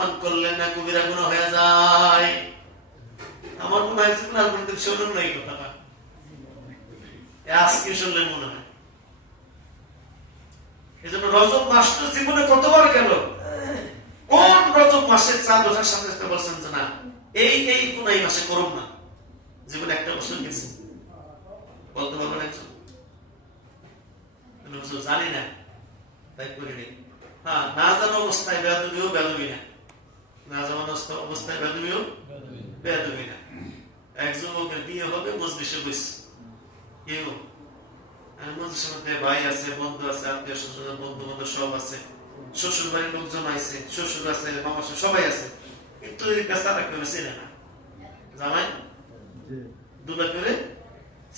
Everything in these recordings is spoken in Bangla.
অসম্মান করলে না কবিরা গুনাহ হয়ে যায়। আমার মনে হয় না আপনাদের শোনেন না এই কথাটা, আজকে শুনলে মনে হয়। এই জন্য রজব মাসটা জীবনে কতবার গেল, কোন রজব মাসের চাঁদ ওঠার সাথে সাথে বলছেন যে না এই কোন এই মাসে করুন না? জীবনে একটা বছর গেছে, বলতে পারবেন একজন? জানি না তাই করিনি। হ্যাঁ, না জানো অবস্থায় বেয়াদবিও বেয়াদবি না, না জানো অবস্থায় বেয়াদবিও বেয়াদবি না। এক যুবকের বিয়ে হবে, মজলিসে বসছে, কেউ মজলিসের মধ্যে ভাই আছে, বন্ধু আছে, আত্মীয় স্বজন, বন্ধু বান্ধব সব আছে, শ্বশুর বাড়ির লোকজন আছে, শ্বশুর আছে, মামা সবাই আছে, কিন্তু এর কাছে তারা কেউ চেনে না, জামাই দুলা করে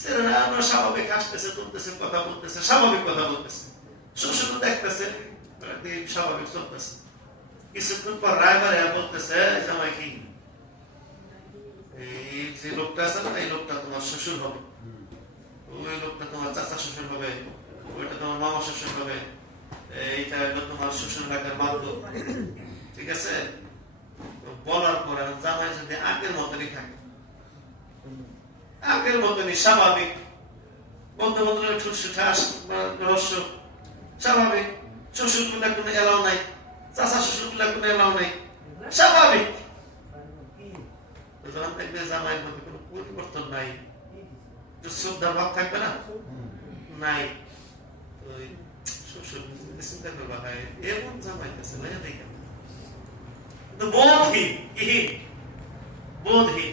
চেনে না। আমরা স্বাভাবিক হাসতেছে, তুলতেছে, কথা বলতেছে, স্বাভাবিক কথা বলতেছে, শ্বশুর দেখতেছে, স্বাভাবিক চলতেছে। কিছুক্ষণ পর রায়বারে বলতেছে, জামাই কি এই যে লোকটা আছে না, এই লোকটা তোমার শ্বশুর হবে, ওই লোকটা তোমার চাচা শ্বশুর হবে, ওইটা তোমার মামা শ্বশুর হবে, এইটা তোমার শ্বশুর লাগার বাধ্য। ঠিক আছে? বলার পরে জামাই যদি আগের মতনই থাকে, আগের মতনই স্বাভাবিক, বন্ধু বান্ধবের ঠুসঠাস রহস্য স্বাভাবিক, শ্বশুর গুলা কোনো এলাও নাই, চাচা শ্বশুর গুলা কোনো এলাও নাই, স্বাভাবিক। যখন দেখবে জামাইয়ের মধ্যে কোনো পরিবর্তন নাই, শ্রদ্ধা ভাব থাকবে না, নাই, ওই শ্বশুর চিন্তা করবা হয় এমন জামাই কাছে বোধহীন বোধহীন।